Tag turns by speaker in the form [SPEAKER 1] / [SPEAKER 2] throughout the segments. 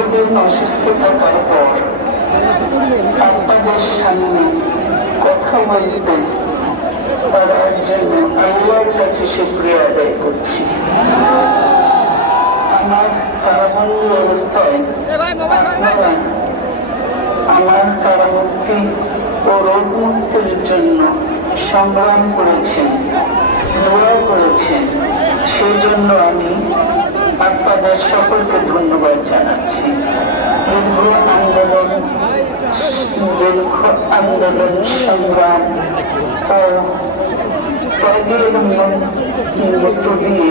[SPEAKER 1] দীর্ঘদিন অসুস্থ থাকার পর আপনাদের সামনে কথা বলতে পারার জন্য আল্লাহর কাছে শুক্রিয়া আদায় করছি। আমার কারাবন্দী অবস্থায় আপনারা আমার কারামুক্তি ও রোগ মুক্তির জন্য সংগ্রাম করেছেন, দোয়া করেছেন। সেই জন্য আমি আপনাদের সকলকে ধন্যবাদ জানাচ্ছি। দীর্ঘ আন্দোলন দীর্ঘ আন্দোলন সংগ্রাম ও মধ্য দিয়ে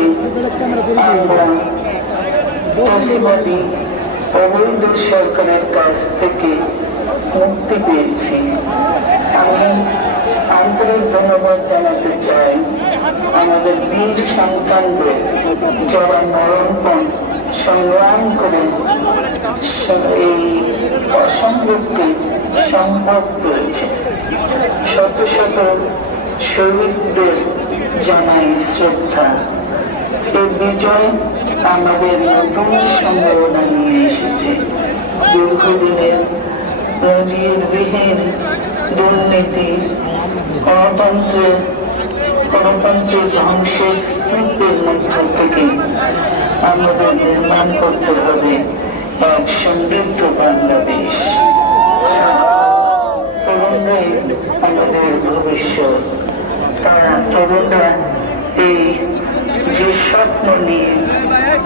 [SPEAKER 1] আমরা অবৈধ সরকারের কাছ থেকে মুক্তি পেয়েছি। আমি আন্তরিক ধন্যবাদ জানাতে চাই। আমাদের বীর সন্তানদের যারা মরণপণ সংগ্রাম করে এই অসম্ভবকে সম্ভব করেছে। শত শত শহীদদের জানাই শ্রদ্ধা। এই বিজয় আমাদের নতুন সম্ভাবনা নিয়ে এসেছে। দীর্ঘদিনের নজিরবিহীন দুর্নীতি, গণতন্ত্রের গণতন্ত্রের ধ্বংসের স্তূপের মধ্য থেকে আমাদের নির্মাণ করতে হবে এক সমৃদ্ধ বাংলাদেশ তরুণরাই আমাদের ভবিষ্যৎ তারা তরুণরা এই যে স্বপ্ন নিয়ে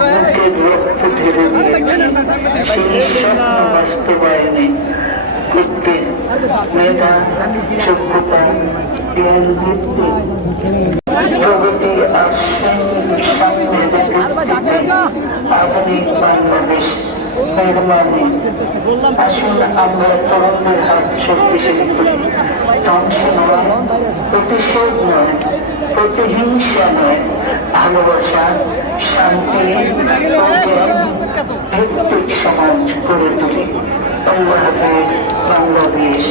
[SPEAKER 1] বুকের রক্ত ঢেলে দিয়েছে সেই স্বপ্ন বাস্তবায়নে করতে মেধা যোগ্যতা জ্ঞান ভিত্তিক প্রগতি আর সামনে আধুনিক বাংলাদেশ নির্মাণে আসুন আমরা তরুণদের হাত শক্তিশালী করি। ধ্বংস নয়, প্রতিশোধ নয়, প্রতিহিংসা ভালোবাসা, শান্তি জ্ঞান ভিত্তিক সমাজ গড়ে তুলি। আল্লাহ বাংলাদেশ